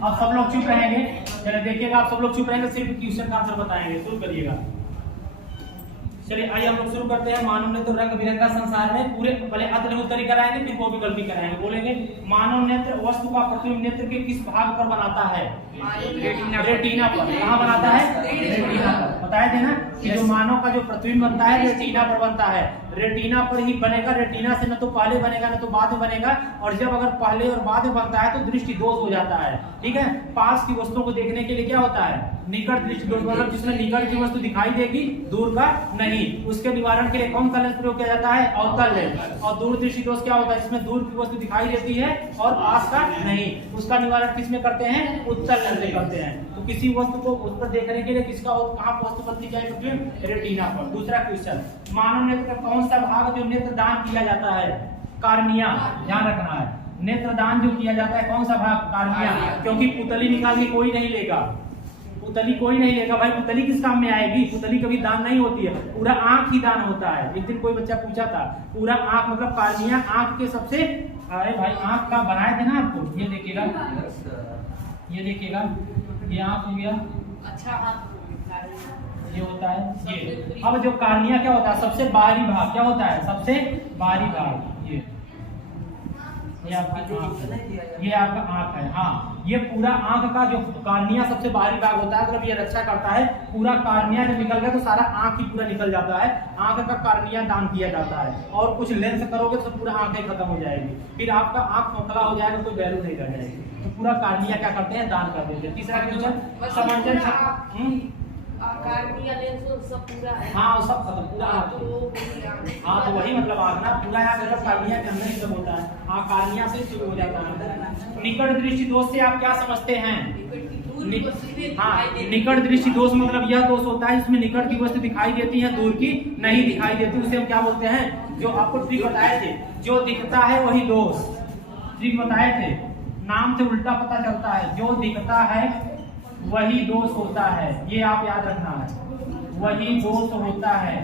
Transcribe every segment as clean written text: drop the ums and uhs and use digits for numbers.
अब सब लोग चुप रहेंगे, चलिए देखिएगा, आप सब लोग चुप रहेंगे, सिर्फ क्वेश्चन का आंसर बताएंगे। शुरू करिएगा। चलिए आइए हम लोग शुरू करते हैं। मानव नेत्र रंग बिरंगा संसार में, पूरे पहले अतः उत्तरी कराएंगे, फिर वो भी गलती कराएंगे। बोलेंगे मानव नेत्र वस्तु का प्रतिबिंब नेत्र के किस भाग पर बनाता है? रेटिना पर। कहाँ बनाता है? रेटिना पर। बताए थे ना कि जो मानव का जो प्रतिबिंब बनता है रेटिना पर बनता है, रेटिना पर ही बनेगा। रेटिना से न तो पहले बनेगा न तो बाद में बनेगा, और जब अगर पहले और बाद में बनता है तो दृष्टि दोष हो जाता है। ठीक है, पास की वस्तुओं को देखने के लिए क्या होता है? निकट दृष्टि दोष, मतलब जिसमें निकट की वस्तु दिखाई देगी, दूर का नहीं। उसके निवारण के लिए कौन सा लेंस प्रयोग किया जाता है? अवतल लेंस। और दूर दृष्टि दोष क्या होता है? जिसमें दूर की वस्तु दिखाई देती है और पास का नहीं। उसका निवारण किस में करते हैं? उत्तल लेंस से करते हैं। तो किसी वस्तु को उस पर देखने के लिए किसका कहाँ वस्तु बनती जाए? रेटिना पर। दूसरा क्वेश्चन, मानव नेत्र का कौन सा भाग जो नेत्रदान किया जाता है? कार्निया। ध्यान रखना है, नेत्रदान जो किया जाता है कौन सा भाग? कार्निया। क्योंकि पुतली निकाल के कोई नहीं लेगा, पुतली कोई नहीं लेगा भाई। पुतली किस काम में आएगी? पुतली कभी दान नहीं होती है, पूरा आंख ही दान होता है। एक दिन कोई बच्चा पूछा था, पूरा आंख मतलब कार्निया आंख के सबसे, अरे भाई आंख का बनाए थे ना आपको, ये देखिएगा, ये देखिएगा, ये आंख हो गया, अच्छा ये होता है ये। अब जो कार्निया क्या होता है? सबसे बाहरी भाग क्या होता है? सबसे बाहरी भाग। ये आपकी आंख, ये आपका आंख है। हाँ, ये पूरा आंख का जो कार्निया सबसे बाहरी भाग होता है, मतलब ये रक्षा करता है। पूरा कार्निया जब निकल गया तो सारा आंख ही पूरा निकल जाता है। आंख का कार्निया दान किया जाता है, और कुछ लेंस करोगे तो पूरा आंखें खत्म हो जाएगी, फिर आपका आंख खोखला हो जाएगा, कोई वैल्यू नहीं रह जाएगी। तो पूरा कार्निया क्या करते हैं? दान कर देते हैं। तीसरा क्वेश्चन, समंजन कार्निया लेंस सब पूरा है। हाँ, सब खत्म पूरा। हाँ तो वही मतलब आंख ना पूरा यहाँ मतलब कार्निया के अंदर ही सब होता है। हाँ, कार्निया से शुरू हो जाता है। निकट दृष्टि दोष से आप क्या समझते हैं? हाँ, निकट दृष्टि दोष मतलब यह दोष होता है जिसमें निकट की वस्तु दिखाई देती है, दूर की नहीं दिखाई देती। उसे हम क्या बोलते हैं? जो आपको ट्रिक बताए थे, जो दिखता है वही दोष। ट्रिक बताए थे, नाम से उल्टा पता चलता है। जो दिखता है वही दोष होता है, ये आप याद रखना है, वही दोष होता है।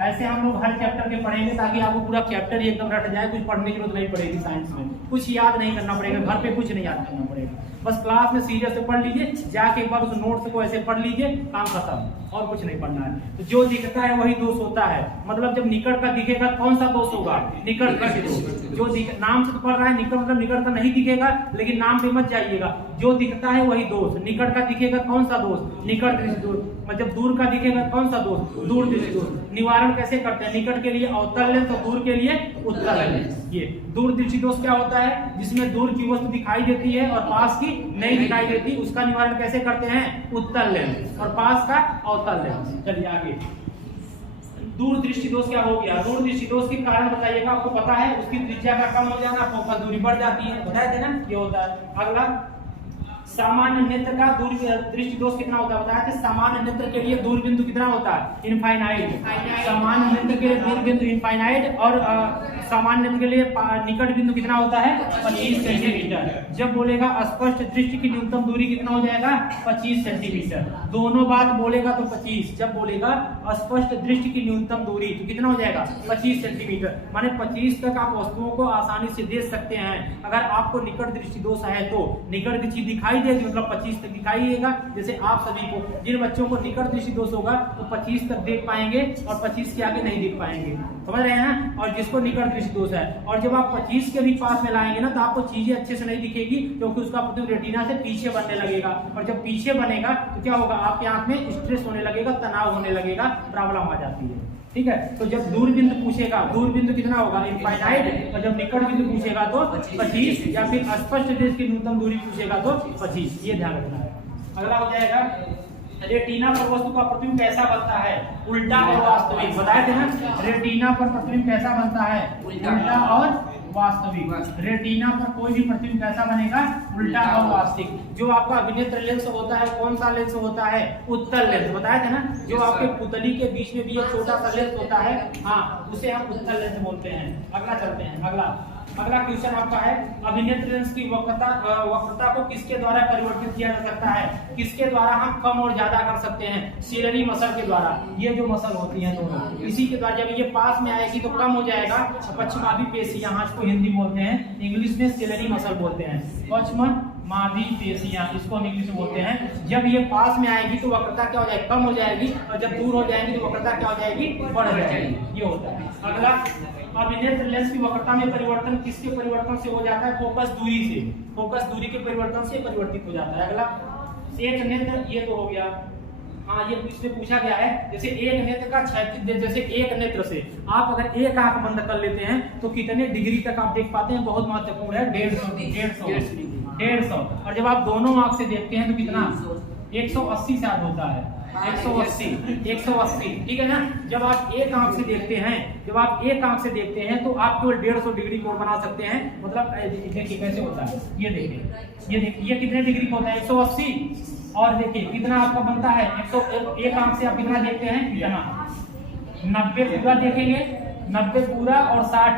ऐसे हम लोग हर चैप्टर के पढ़ेंगे ताकि आपको पूरा चैप्टर ही एकदम रट जाए, कुछ पढ़ने की जरूरत नहीं पड़ेगी। साइंस में कुछ याद नहीं करना पड़ेगा, घर पे कुछ नहीं याद करना पड़ेगा, बस क्लास में सीरियस से पढ़ लीजिए, जाके एक बार उस नोट्स को ऐसे पढ़ लीजिए, काम खत्म, और कुछ नहीं पढ़ना है। तो जो दिखता है वही दोष होता है, मतलब जब निकट का दिखेगा कौन सा दोष होगा? निकट का दोष। जो नाम से तो पढ़ रहा है, निकट मतलब निकट का नहीं दिखेगा, लेकिन नाम पे मत जाइएगा। जो दिखता है वही दोष। निकट का दिखेगा कौन सा दोष? निकट दृष्टि दोष। मतलब दूर का दिखेगा कौन सा दोष? दूर दृष्टि दोष। निवारण कैसे करते हैं? निकट के लिए अवतल लेंस और दूर के लिए उत्तल लेंस। ये दूर दृष्टि दोष क्या होता है? जिसमें दूर की वस्तु दिखाई देती है और पास की नहीं दिखाई देती, उसका निवारण कैसे करते हैं? उत्तल लेंस, और पास का अवतल लेंस। चलिए आगे, दूर दृष्टि दोष क्या हो गया? दूर दृष्टि दोष के कारण बताइएगा, आपको पता है उसकी त्रिज्या का कम हो जाना, फोकल दूरी बढ़ जाती है, बताए थे ना, ये होता है। अगला, सामान्य नेत्र का दूर दृष्टि दोष कितना होता है? बताया था, सामान्य नेत्र के लिए दूर बिंदु कितना होता है? इनफाइनाइट। सामान्य नेत्र के लिए दूर बिंदु इनफाइनाइट, और सामान्य नेत्र के लिए निकट बिंदु कितना होता है? 25 सेंटीमीटर। जब बोलेगा स्पष्ट दृष्टि की न्यूनतम दूरी कितना हो जाएगा? 25 सेंटीमीटर। दोनों बात बोलेगा तो 25, जब बोलेगा स्पष्ट दृष्टि की न्यूनतम दूरी तो कितना हो जाएगा? 25 सेंटीमीटर। माने 25 तक आप वस्तुओं को आसानी से देख सकते हैं। अगर आपको निकट दृष्टि दोष है तो निकट की चीज दिखाई देगी, मतलब 25 तक दिखाई देगा। जैसे आप सभी को, जिन बच्चों को निकट दृष्टि दोष होगा तो 25 तक देख पाएंगे, और 25 के आगे नहीं देख पाएंगे, समझ रहे हैं? और जिसको निकट दृष्टि दोष है, और जब आप 25 के भी पास में लाएंगे ना तो आपको चीजें अच्छे से नहीं दिखेगी, क्योंकि उसका प्रतिबिंब रेटिना से पीछे बनने लगेगा, और जब पीछे बनेगा तो क्या होगा? आपकी आंख में स्ट्रेस होने लगेगा, तनाव होने लगेगा, प्रॉब्लम आ जाती है। ठीक है, तो जब दूर बिंदु पूछेगा, दूर बिंदु कितना होगा? इनफाइनाइट, और जब निकट बिंदु पूछेगा तो 25, या फिर स्पष्ट दृष्टि की न्यूनतम दूरी पूछेगा तो 25, ये ध्यान रखना है। अगला हो जाएगा, रेटिना पर वस्तु का प्रतिबिंब कैसा बनता है? उल्टा और वास्तविक। बताए थे ना, रेटिना पर प्रतिबिंब कैसा बनता है? उल्टा और वास्तविक। रेटिना पर कोई भी प्रतिबिंब कैसा बनेगा? उल्टा और वास्तविक। जो आपका अभिनेत्र लेंस होता है, कौन सा लेंस होता है? उत्तल लेंस। बताया था ना, जो आपके पुतली के बीच में भी एक छोटा सा लेंस होता है, हाँ, उसे हम उत्तल लेंस बोलते हैं। अगला चलते हैं, अगला अगला क्वेश्चन आपका है अभिनेत्र लेंस की वक्रता को किसके द्वारा परिवर्तित किया जा सकता है? किसके द्वारा हम कम और ज्यादा कर सकते हैं? सिलेरी मसल के द्वारा। ये जो मसल होती है दोनों, इसी के द्वारा। जब ये पास में आएगी तो कम हो जाएगा। पश्चिमाभि पेशियां, इसको हिंदी बोलते हैं, इंग्लिश में सिलेरी मसल बोलते हैं। पश्चिमाभि पेशियां, इसको हम इंग्लिश में बोलते हैं। जब ये पास में आएगी तो वक्रता क्या हो जाएगी? कम हो जाएगी, और जब दूर हो जाएगी तो वक्रता क्या हो जाएगी? बढ़ जाएगी। ये होता है। अगला अभिनेत्र लेंस की वक्रता में परिवर्तन किसके परिवर्तन से हो जाता है? फोकस दूरी से। फोकस दूरी के परिवर्तन से परिवर्तित हो जाता है। अगला एक नेत्र, ये तो हो गया। हाँ, ये इसमें पूछा गया है जैसे एक नेत्र का क्षैतिज, जैसे एक नेत्र से आप अगर एक आंख बंद कर लेते हैं तो कितने डिग्री तक आप देख पाते हैं? बहुत महत्वपूर्ण है, 150। और जब आप दोनों आंख से देखते हैं तो कितना? 180 शायद होता है। 180, ठीक है ना। जब आप एक आंख से देखते हैं तो आप केवल 150 डिग्री कोण बना सकते हैं। मतलब देखिए कैसे होता है, ये देखिए, ये कितने डिग्री का होता है? 180। और देखिए कितना आपका बनता है? 101 आंख से आप कितना देखते हैं? कितना? 90 पूरा देखेंगे, 90 पूरा और 60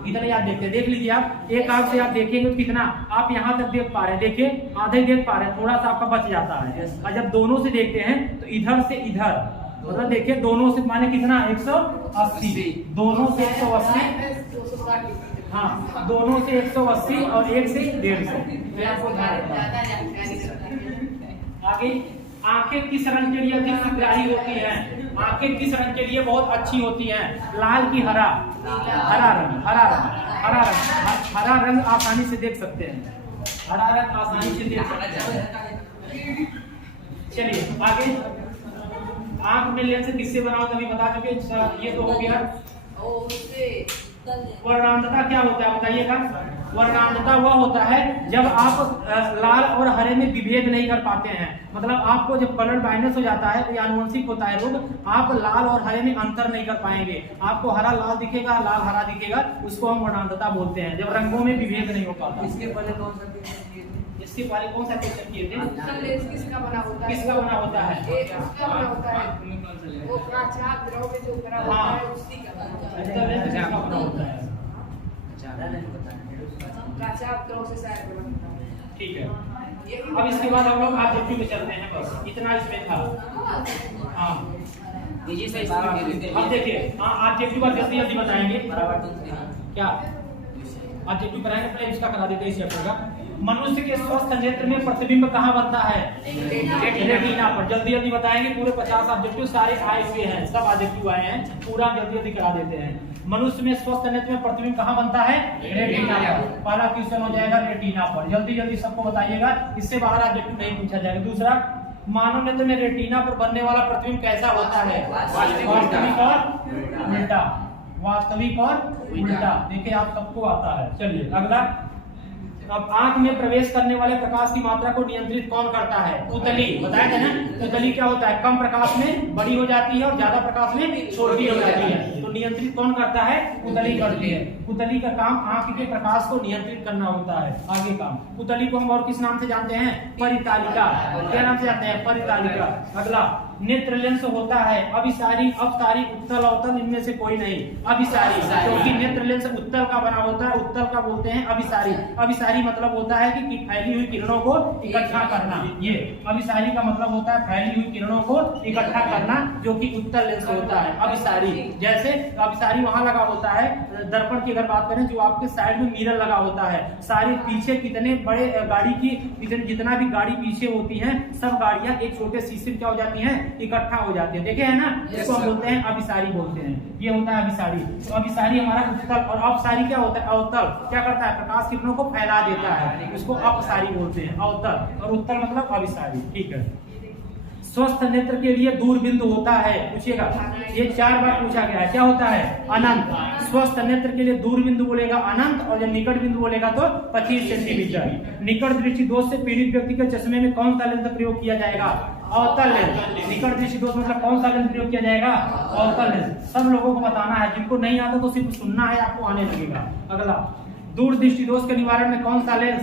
इधर याद देखते हैं। देख लीजिए आप, एक आंख से आप देखेंगे कितना आप यहाँ तक देख पा रहे हैं। देखिए आधे देख पा रहे हैं, थोड़ा सा आपका बच जाता है। और जब दोनों से देखते हैं तो इधर से इधर, मतलब देखिए दोनों से माने कितना? 180। दोनों से 180, हाँ, दोनों से 180 और एक से 150। आगे, आंखें किस रंग के लिए अधिक सुग्राही होती हैं? आंखें किस रंग के लिए बहुत अच्छी होती हैं? लाल की हरा? हरा रंग आसानी से देख सकते हैं। हरा रंग आसानी से देख सकते हैं। चलिए आगे, आंख में लेंस किससे बनाओ तभी बता चुके। ये तो हो गया। वर्णांधता क्या होता है बताइएगा? वर्णांधता वह होता है जब आप लाल और हरे में विभेद नहीं कर पाते हैं। मतलब आपको जब कलर ब्लाइंडनेस हो जाता है तो ये आनुवंशिक होता है रोग, आप लाल और हरे में अंतर नहीं कर पाएंगे। आपको हरा लाल दिखेगा, लाल हरा दिखेगा, उसको हम वर्णांधता बोलते हैं, जब रंगों में विभेद नहीं हो पाता। इसके पहले कौन सा क्वेश्चन किए थे? किसका बना होता है? किसका बना होता है? किसका बना होता है? वो प्राचार द्रव में जो बना होता है उसी का बना होता है। प्राचार द्रव से शायद बना होता है। ठीक है। अब इसके बाद हम लोग ऑब्जेक्टिव में चलते हैं। बस इतना इसमें था। हाँ, अब देखिए, हाँ ऑब्जेक्टिव आप जल्दी जल्दी बताएंगे। क्या ऑब्जेक्टिव कराएंगे? पहले इसका करा देते हैं इस चैप्टर का। मनुष्य के स्वस्थ नेत्र में प्रतिबिंब कहाँ बनता है? रेटिना पर। जल्दी जल्दी बताएंगे। पूरे 50 ऑब्जेक्टिव सारे आए हुए हैं, सब ऑब्जेक्टिव आए हैं, पूरा जल्दी जल्दी करा देते हैं। मनुष्य में स्वस्थ नेत्र में प्रतिबिंब कहाँ बनता है? रेटिना पर। पहला क्वेश्चन हो जाएगा रेटिना पर। जल्दी जल्दी सबको बताइएगा, इससे बाहर ऑब्जेक्टिव नहीं पूछा जाएगा। दूसरा, मानव नेत्र में रेटिना पर बनने वाला प्रतिबिंब कैसा होता है? वास्तविक और उल्टा। वास्तविक और उल्टा। देखिए आप सबको आता है। चलिए अगला, अब आंख में प्रवेश करने वाले प्रकाश की मात्रा को नियंत्रित कौन करता है? पुतली। बताया था ना, पुतली क्या होता है? कम प्रकाश में बड़ी हो जाती है और ज्यादा प्रकाश में छोटी हो जाती है। तो नियंत्रित कौन करता है? पुतली करती है। पुतली का काम आंख के प्रकाश को नियंत्रित करना होता है। आगे काम, पुतली को हम और किस नाम से जानते हैं? परितालिका। क्या नाम से जानते हैं? परितालिका। अगला, नेत्र लेंस होता है अभिसारी, अपसारी, उत्तल, अवतल, इनमें से कोई नहीं। अभिसारी, क्योंकि नेत्र लेंस उत्तल का बना होता है, उत्तल का बोलते हैं अभिसारी। अभिसारी मतलब होता है कि फैली हुई किरणों को इकट्ठा करना। ये अभिसारी का मतलब होता है फैली हुई किरणों को इकट्ठा करना, जो कि उत्तल लेंस होता है अभिसारी। जैसे अभिसारी वहां लगा होता है, दर्पण की अगर बात करें, जो आपके साइड में मिरर लगा होता है। सारे पीछे कितने बड़े गाड़ी की जितना भी गाड़ी पीछे होती है, सब गाड़ियां एक छोटे शीशे में क्या हो जाती हैं? इकट्ठा हो जाती है। देखे है ना, इसको हम बोलते हैं अभिसारी बोलते हैं। ये होता है अभिसारी। तो अभिसारी हमारा उत्तल, और अपसारी क्या होता है? अवतल। क्या करता है? प्रकाश किरणों को फैला देता है, उसको अपसारी बोलते हैं। अवतल और उत्तल मतलब अभिसारी। ठीक है। स्वस्थ नेत्र के लिए दूर बिंदु होता है, पूछिएगा, ये 4 बार पूछा गया है। क्या होता है? अनंत। स्वस्थ नेत्र के लिए दूर बिंदु बोलेगा अनंत, और जब निकट बिंदु बोलेगा तो 25 सेंटीमीटर। निकट दृष्टि दोष से पीड़ित व्यक्ति के चश्मे में कौन सा लेंस प्रयोग किया जाएगा? अवतल लेंस। निकट दृष्टि दोष मतलब कौन सा लेंस प्रयोग किया जाएगा? अवतल लेंस। सब लोगों को बताना है, जिनको नहीं आता तो सिर्फ सुनना है, आपको आने लगेगा। अगला, दूर दृष्टि दोष के निवारण में कौन सा लेंस?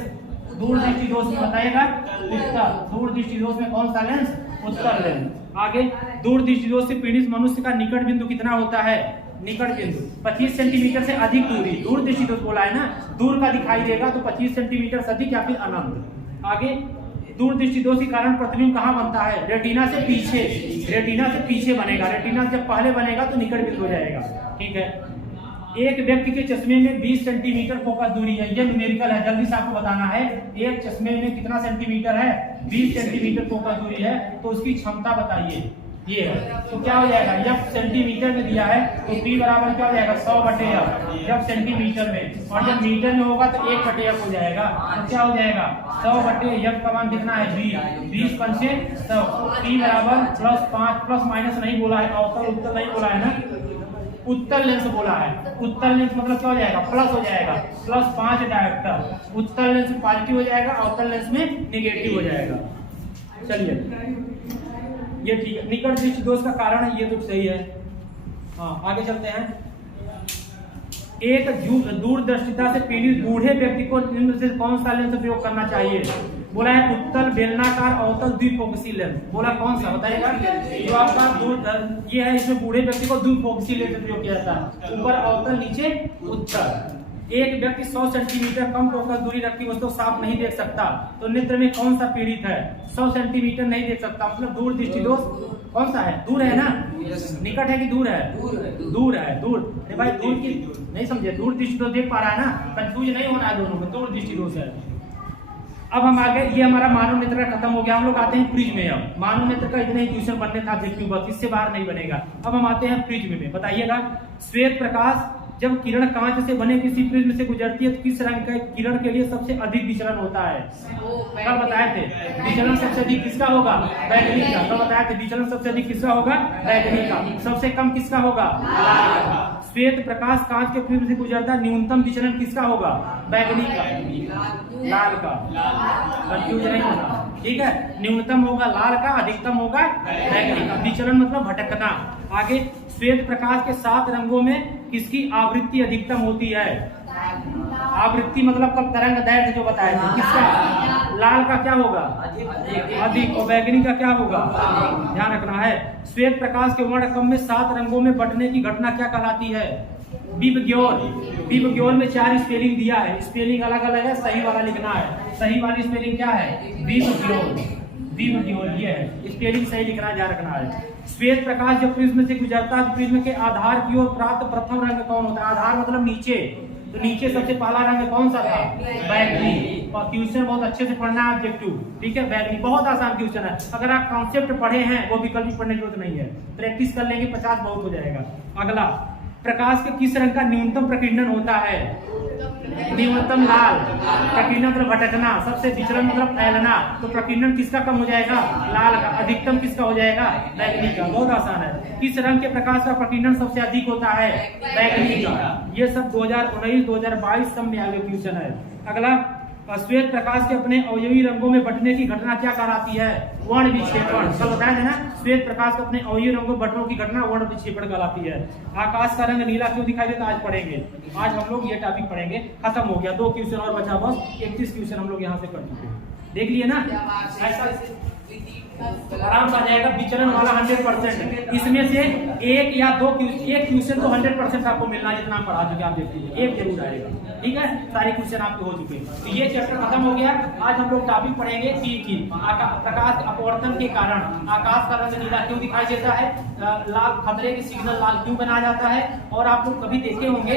दूर दृष्टि दोष में बताइएगा उत्तल। दूर दृष्टि दोष में कौन सा लेंस? उत्तल लेंस। आगे, दूर दृष्टि दोष से पीड़ित मनुष्य का निकट बिंदु कितना होता है? निकट बिंदु 25 सेंटीमीटर से अधिक दूरी, दूर दृष्टि दोष बोला है ना, दूर का दिखाई देगा तो 25 सेंटीमीटर से अधिक या फिर अनंत। आगे दूर दृष्टि दोष के कारण प्रतिबिंब कहाँ बनता है? रेटिना से पीछे, रेटिना से पीछे बनेगा, रेटिना से जब पहले बनेगा तो निकट बिंदु हो जाएगा। ठीक है, एक व्यक्ति के चश्मे में 20 सेंटीमीटर फोकस दूरी है, ये न्यूमेरिकल है, जल्दी से आपको बताना है। एक चश्मे में कितना सेंटीमीटर है? 20 सेंटीमीटर फोकस दूरी है, तो उसकी क्षमता बताइए। ये है तो क्या हो जाएगा? जब सेंटीमीटर में दिया है तो P बराबर क्या हो जाएगा? 100/F, जब सेंटीमीटर में, और जब मीटर में होगा तो 1/F हो जाएगा। तो क्या हो जाएगा? 100/F का मान कितना है? 20 पंचे 100, P बराबर +5, प्लस माइनस नहीं बोला है, अवतल उत्तल नहीं बोला है ना, उत्तल लेंस बोला है। उत्तल लेंस मतलब क्या हो जाएगा? प्लस हो जाएगा, +5 डायोप्टर। उत्तल लेंस में पॉजिटिव हो जाएगा, अवतल लेंस में निगेटिव हो जाएगा। चलिए ये ठीक है, निकट दृष्टि दोष का कारण है, ये तो सही है। हाँ आगे चलते हैं। एक दूरदर्शिता से पीड़ित बूढ़े व्यक्ति को निम्न से कौन सा लेंस प्रयोग करना चाहिए? बोला है उत्तल, बेलनाकार, अवतल, द्विफोकसी लेंस। बोला कौन सा बताएगा? जो आपका दूर ये है, इसमें बूढ़े व्यक्ति को द्विफोकसी लेंस प्रयोग किया जाता है, ऊपर अवतल, नीचे उत्तल। एक व्यक्ति 100 सेंटीमीटर कम फोकस दूरी रखी वस्तु साफ नहीं देख सकता, तो नेत्र में कौन सा पीड़ित है? 100 सेंटीमीटर नहीं देख सकता, मतलब दूर दृष्टि दोष कौन सा है? दूर है ना, निकट है कि दूर है? दूर है, दूर। अरे भाई दूर की नहीं समझे, दूर दृष्टि दोष देख पा रहा है ना, कंफ्यूज नहीं होना है दोनों में, दूर दृष्टि दोष है। अब हम आगे, ये हमारा मानव नेत्र का खत्म हो गया, हम लोग आते हैं प्रिज्म में। अब मानव नेत्र का इतने ही क्वेश्चन बनने था ऑब्जेक्टिव बस, इससे बाहर नहीं बनेगा। अब हम आते हैं प्रिज्म में। बताइएगा, श्वेत प्रकाश जब किरण कांच से बने किसी प्रिज्म से गुजरती है तो किस रंग का किरण के लिए सबसे अधिक विचलन होता है? कल बताए थे, विचलन सबसे अधिक किसका होगा? बैगनी का। कल बताए थे विचलन सबसे अधिक किसका होगा? बैगनी का। सबसे कम किसका होगा? लाल का। श्वेत प्रकाश कांच के प्रिज्म से गुजरता है, न्यूनतम विचलन किसका होगा? बैगनी का, लाल का। कंफ्यूज नहीं होना, ठीक है। न्यूनतम होगा लाल का, अधिकतम होगा बैगनी का। विचलन मतलब भटकना। आगे, श्वेत प्रकाश के 7 रंगों में किसकी आवृत्ति अधिकतम होती है? आवृत्ति मतलब कब तरंग दैर्घ्य जो बताए थे, किसका? लाल का क्या होगा? अधिक। और बैगनी का क्या होगा? ध्यान रखना है। श्वेत प्रकाश के वर्णक्रम में 7 रंगों में बंटने की घटना क्या कहलाती है? विबग्योर। विबग्योर में 4 स्पेलिंग दिया है, स्पेलिंग अलग अलग है, सही वाला लिखना है। सही वाली स्पेलिंग क्या है? विबग्योर। विबग्योर ये है, स्पेलिंग सही लिखना, ध्यान रखना है। श्वेत प्रकाश जब प्रिज्म से गुजरता है, प्रिज्म के आधार की ओर प्राप्त प्रथम रंग कौन होता है? आधार मतलब नीचे, तो नीचे सबसे पहला रंग कौन सा था? बैगनी। और क्वेश्चन बहुत अच्छे से पढ़ना है ऑब्जेक्टिव, ठीक है। बैगनी बहुत आसान क्वेश्चन है, अगर आप कॉन्सेप्ट पढ़े हैं वो विकल्प भी पढ़ने की जरूरत नहीं है, प्रैक्टिस कर लेंगे 50 बहुत हो जाएगा। अगला, प्रकाश के किस रंग का न्यूनतम प्रकीर्णन होता है? न्यूनतम लाल। प्रकीर्णन मतलब भटकना, सबसे विचलन मतलब फैलना, तो प्रकीर्णन किसका कम हो जाएगा? लाल का। अधिकतम किसका हो जाएगा? बैगनी का। बहुत आसान है। किस रंग के प्रकाश का प्रकीर्णन सबसे अधिक होता है? बैगनी का। ये सब 2019, 2022 सब में आगे क्वेश्चन है। अगला, श्वेत प्रकाश के अपने अवयवी रंगों में बंटने की घटना क्या कहलाती है? वर्ण विक्षेपण। सब बताया ना, श्वेत प्रकाश को अपने अवयवी रंगों में बंटने की घटना वर्ण विक्षेपण कहलाती है। आकाश का रंग नीला क्यों दिखाई देता? आज पढ़ेंगे, आज हम लोग ये टॉपिक पढ़ेंगे। खत्म हो गया, 2 क्वेश्चन और बचा बस, 31 क्वेश्चन हम लोग यहाँ से कर चुके, देख लिए ना। ऐसा आराम से आ जाएगा। विचलन वाला 100%, इसमें से एक या दो एक क्वेश्चन तो 100% आपको मिलना, जितना पढ़ा चुके आप देखिए, एक जरूर आएगा, ठीक है। सारे क्वेश्चन आपके हो चुके, तो ये चैप्टर खत्म हो गया। आज हम लोग टॉपिक पढ़ेंगे की प्रकाश अपवर्तन के कारण आकाश का रंग नीला क्यों दिखाई देता है, लाल खतरे के सिग्नल लाल क्यों बनाया जाता है, और आप लोग कभी देखे होंगे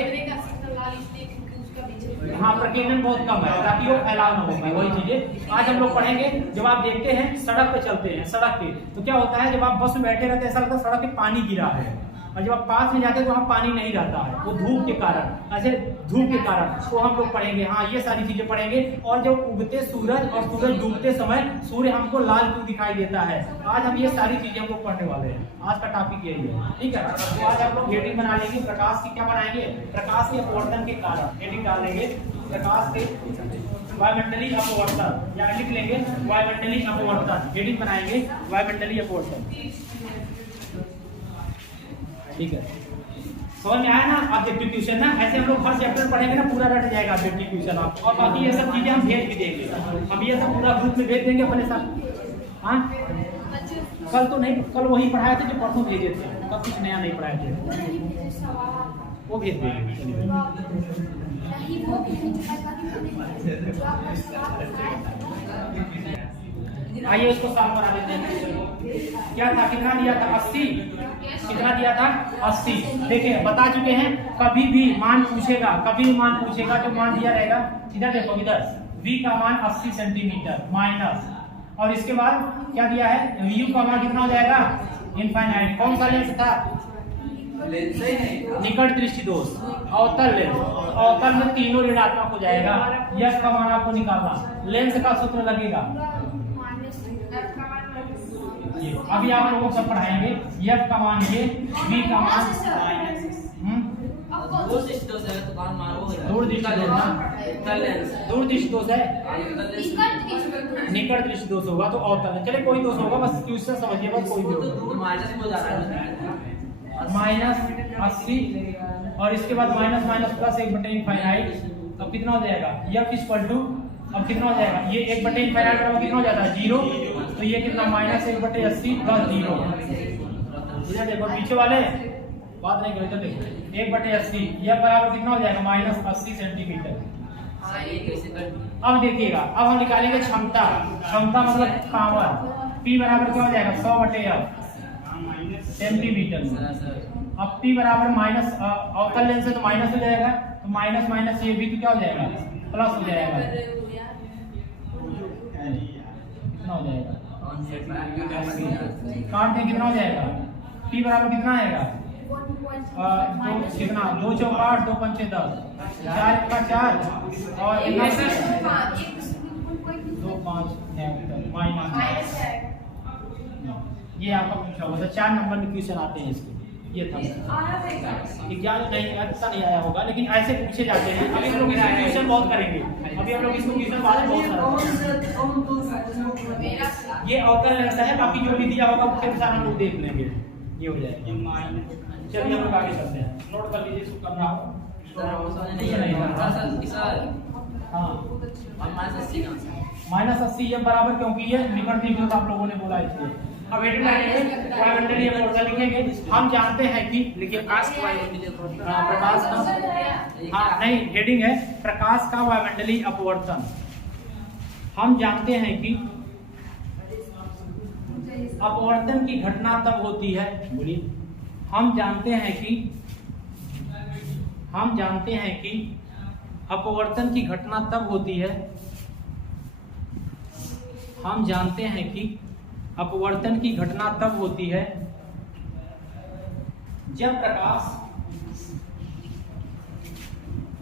हाँ प्रकीर्णन बहुत कम है ताकि वो फैलाव न हो, वही चीजें आज हम लोग पढ़ेंगे। जब आप देखते हैं सड़क पे चलते हैं, सड़क पे तो क्या होता है, जब आप बस में बैठे रहते हैं ऐसा लगता है सड़क पे पानी गिरा है, और जब आप पास में जाते हैं तो वहाँ पानी नहीं रहता है, वो धूप के कारण, ऐसे धूप के कारण, तो हम लोग पढ़ेंगे। हाँ ये सारी चीजें पढ़ेंगे। और जब उगते सूरज और सूरज डूबते समय सूर्य हमको लाल क्यों दिखाई देता है, आज हम ये सारी चीजें हम लोग पढ़ने वाले हैं। आज का टॉपिक यही है, ठीक है। तो आज हम लोग हेडिंग बना लेंगे, प्रकाश की क्या बनाएंगे, प्रकाश के अपवर्तन के कारण हेडिंग डाल लेंगे, प्रकाश के वायुमंडलीय अपवर्तन, या लिख लेंगे वायुमंडलीय अपवर्तन, हेडिंग बनाएंगे वायुमंडलीय अपवर्तन, ठीक है। समझ में आया ना ऑब्जेक्टिव क्वेश्चन ना, ऐसे हम लोग हर चैप्टर पढ़ेंगे ना, पूरा रट जाएगा ऑब्जेक्टिव क्वेश्चन आपको। और बाकी ये सब चीजें हम भेज भी देंगे, हम ये सब पूरा ग्रुप में भेज देंगे अपने साथ। हाँ कल तो नहीं, कल वही पढ़ाए थे जो परसों भेजे थे। आपका कुछ नया नहीं पढ़ाया थे, वो भेज देंगे। चलिए आइए इसको साफ करा देते हैं। क्या था, कितना दिया था? 80। कितना दिया था? 80। देखिए बता चुके हैं, कभी भी मान पूछेगा, कभी भी मान पूछेगा, जो मान दिया रहेगा इधर देखो, इधर v का मान 80 सेंटीमीटर माइनस, और इसके बाद क्या दिया है, u का मान कितना हो जाएगा? इनफाइनाइट। कौन सा लेंस था? निकट दृष्टि दोष, अवतल लेंस। अवतल में तीनों ऋणात्मक हो जाएगा। यह का मान आपको निकालना, लेंस का सूत्र लगेगा ये। अभी आप लोगों को सब पढ़ाएंगे। f का मान ये, v का मान दूर दृष्टि दोष है, दूर दृष्टि दोष है, निकट दृष्टि दोष होगा तो अवतल है। चलिए कोई दोष होगा, बस क्वेश्चन समझिए, बस कोई भी माइनस 80 और इसके बाद माइनस माइनस प्लस 1/इनफाइनाइट। अब कितना हो जाएगा? f इक्वल टू, अब कितना हो जाएगा? ये 1/इनफाइनाइट बराबर कितना हो जाता है? 0। तो ये कितना? Minus 1/80 plus 0। इधर देखो पीछे वाले बात नहीं करो, इधर देखो 1/80, यह बराबर कितना हो जाएगा? Minus 80 centimetre. अब देखिएगा, अब हम निकालेंगे क्षमता। क्षमता मतलब पावर। P बराबर क्या हो जाएगा? 100/F centimetre. अब P बराबर माइनस, अवतल लेंस से तो माइनस हो जाएगा, तो माइनस माइनस ये भी तो क्या हो जाएगा? प्लस हो जाएगा। कितना हो जाएगा? काट दें, कितना हो जाएगा? P बराबर कितना आएगा? कितना? 2 चौका 8, 2 पंचे 10, 4 का 4 और 2 5 माइनस। ये आपका पूछा हुआ था, 4 नंबर में क्वेश्चन आते हैं इसके। ये था एग्जाम नहीं, अच्छा नहीं आया होगा, लेकिन ऐसे पूछे जाते हैं। अभी हम लोग इसको क्वेश्चन बहुत करेंगे। अभी हम लोग इसको क्वेश्चन बाद में बहुत सारा। ये अवतल लेंस है, बाकी जो भी दिया होगा उसके अनुसार हम लोग देख लेंगे। ये हो जाएगा। चलिए हम लोग आगे चलते हैं। नोट कर लीजिए, इसको करना हो। हाँ -80 ये बराबर, क्योंकि ये निकट दृष्टि दोष आप लोगों ने बोला इसलिए। अब हेडिंग लाइनेंगे, वायुमंडलीय अपवर्तन लिखेंगे। हम जानते हैं कि, लिखिए प्रकाश का, हाँ नहीं, हेडिंग है प्रकाश का वायुमंडलीय अपवर्तन। हम जानते हैं कि अपवर्तन की घटना तब होती है, बोलिए। हम जानते हैं कि अपवर्तन की घटना तब होती है, हम जानते हैं कि अपवर्तन की घटना तब होती है जब प्रकाश,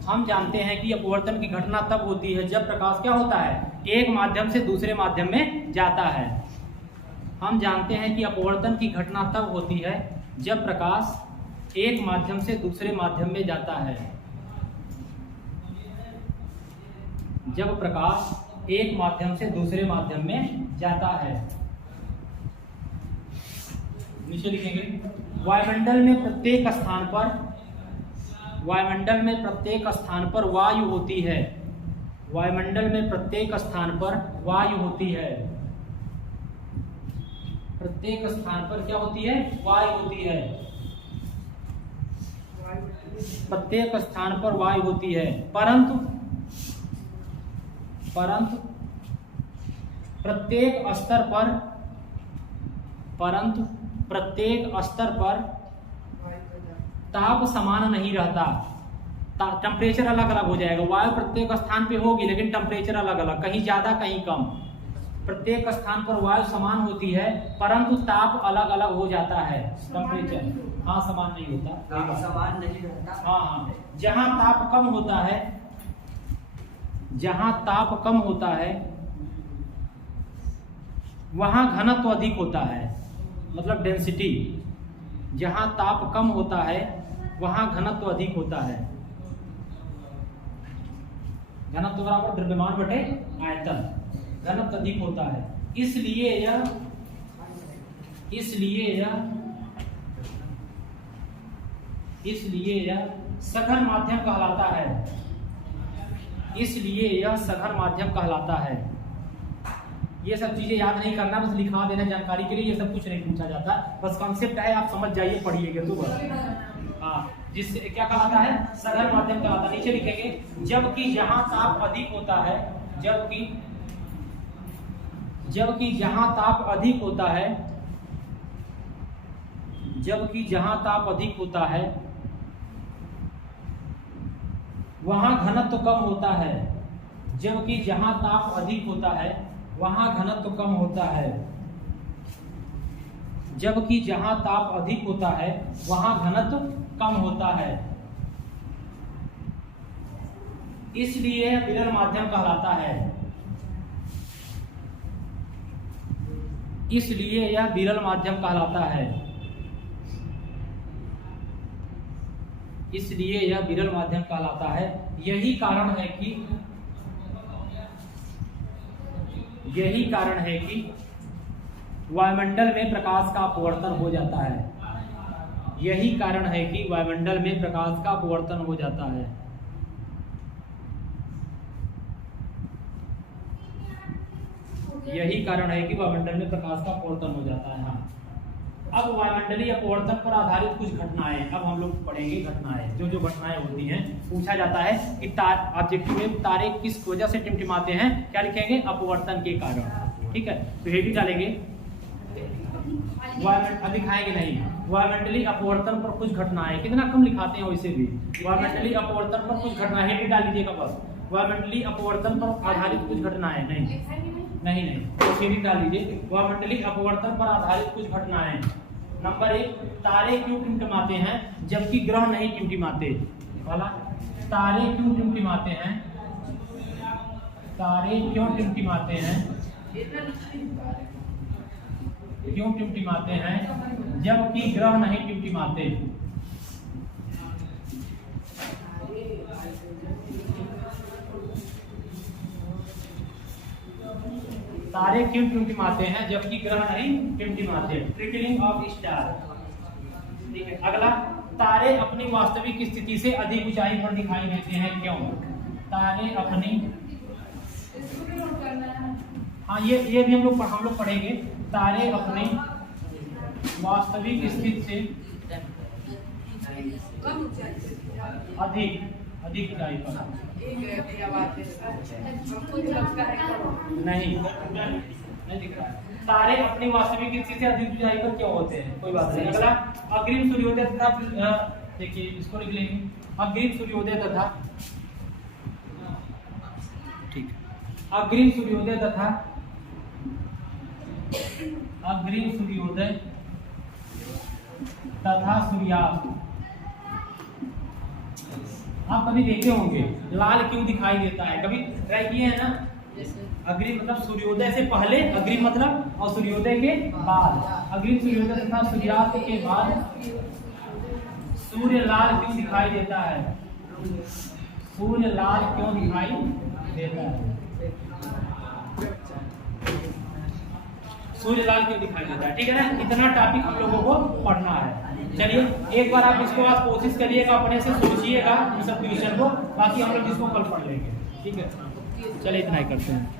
हम जानते हैं कि अपवर्तन की घटना तब होती है जब प्रकाश क्या होता है? एक माध्यम से दूसरे माध्यम में जाता है। हम जानते हैं कि अपवर्तन की घटना तब होती है जब प्रकाश एक माध्यम से दूसरे माध्यम में जाता है। जब प्रकाश एक माध्यम से दूसरे माध्यम में जाता है। नीचे लिखेंगे, वायुमंडल में प्रत्येक स्थान पर वायु होती है। वायुमंडल में प्रत्येक स्थान पर वायु होती है। प्रत्येक स्थान पर क्या होती है? वायु होती है। प्रत्येक स्थान पर वायु होती है, परंतु प्रत्येक स्तर पर ताप समान नहीं रहता। टेम्परेचर अलग अलग हो जाएगा। वायु प्रत्येक स्थान पे होगी, लेकिन टेम्परेचर अलग अलग, कहीं ज्यादा कहीं कम। प्रत्येक स्थान पर वायु समान होती है, परंतु ताप अलग अलग हो जाता है। टेम्परेचर हाँ समान नहीं होता, समान नहीं रहता। हाँ, जहाँ ताप कम होता है वहाँ घनत्व अधिक होता है, मतलब डेंसिटी। जहाँ ताप कम होता है वहाँ घनत्व अधिक होता है। घनत्व बराबर द्रव्यमान बटे आयतन, घनत्व अधिक होता है। इसलिए यह सघन माध्यम कहलाता है। ये सब चीजें याद नहीं करना, बस लिखा देना जानकारी के लिए, ये सब कुछ नहीं पूछा जाता, बस कॉन्सेप्ट है, आप समझ जाइए, पढ़िएगा तो बस। हाँ, जिससे क्या कहलाता है, सघन माध्यम कहलाता है। नीचे लिखेंगे जबकि जहां ताप अधिक होता है, जबकि जहां ताप अधिक होता है, जबकि जहां ताप अधिक होता है वहां घनत्व कम होता है, जबकि जहां ताप अधिक होता है वहां घनत्व कम होता है, जबकि जहां ताप अधिक होता है वहां घनत्व कम होता है, इसलिए विरल माध्यम कहलाता है, इसलिए यह विरल माध्यम कहलाता है, इसलिए यह विरल माध्यम कहलाता है। यही कारण है कि वायुमंडल में प्रकाश का अपवर्तन हो जाता है, यही कारण है कि वायुमंडल में प्रकाश का अपवर्तन हो जाता है। यही कारण है कि वायुमंडल में प्रकाश का अपवर्तन हो जाता है। हाँ, अब वायुमंडलीय अपवर्तन पर आधारित कुछ घटनाएं अब हम लोग पढ़ेंगे। घटनाएं जो घटनाएं होती हैं, पूछा जाता है कि ऑब्जेक्टिव में तारे किस वजह से टिमटिमाते हैं, क्या लिखेंगे, अपवर्तन के कारण। ठीक है, तो हेडिंग डालेंगे, दिखाएंगे नहीं, वायुमंडलीय अपवर्तन पर कुछ घटनाएं, कितना कम लिखाते हैं वैसे भी, वायुमंडलीय अपवर्तन पर कुछ घटनाएं, हेडिंग डाल लीजिएगा बस, वायुमंडलीय अपवर्तन पर आधारित कुछ घटनाएं, नहीं तो हेडिंग डाल लीजिए, वायुमंडलीय अपवर्तन पर आधारित कुछ घटनाएं। नंबर 1, तारे क्यों टिमटिमाते हैं जबकि ग्रह नहीं टिमटिमाते। वाला, तारे क्यों टिमटिमाते हैं, तारे क्यों टिमटिमाते हैं, क्यों टिमटिमाते हैं जबकि ग्रह नहीं टिमटिमाते। तारे क्यों टिमटिमाते हैं जबकि ग्रह नहीं टिमटिमाते। Trickling of star. ठीक है, अगला, तारे अपनी वास्तविक स्थिति से अधिक ऊंचाई पर दिखाई देते हैं, क्यों। तारे अपनी, हाँ ये भी हम लोग पढ़ेंगे। तारे अपनी वास्तविक स्थिति से अधिक ऊंचाई पर नहीं दिख रहा है। तारे अपनी वास्तविक स्थिति से अधिक ऊंचाई पर क्यों होते हैं, कोई बात नहीं। अगला, अग्रिम सूर्योदय तथा, देखिए इसको लिख लेंगे, अग्रिम सूर्योदय तथा, ठीक, अग्रिम सूर्योदय तथा सूर्यास्त। आप कभी देखे होंगे लाल क्यों दिखाई देता है, कभी ट्राई किए हैं ना। अग्रिम मतलब सूर्योदय से पहले, अग्रिम मतलब, और सूर्योदय के बाद। अग्रिम सूर्योदय तथा सूर्यास्त के बाद सूर्य लाल क्यों दिखाई देता है, सूर्य लाल क्यों दिखाई देता है, सूर्य लाल क्यों दिखाई देता है। ठीक है ना, इतना टॉपिक हम लोगों को पढ़ना है। चलिए एक बार आप इसको आप कोशिश करिएगा, अपने से सोचिएगा इन सब क्वेश्चन को, बाकी हम लोग इसको कल पढ़ लेंगे। ठीक है, चलिए इतना ही करते हैं।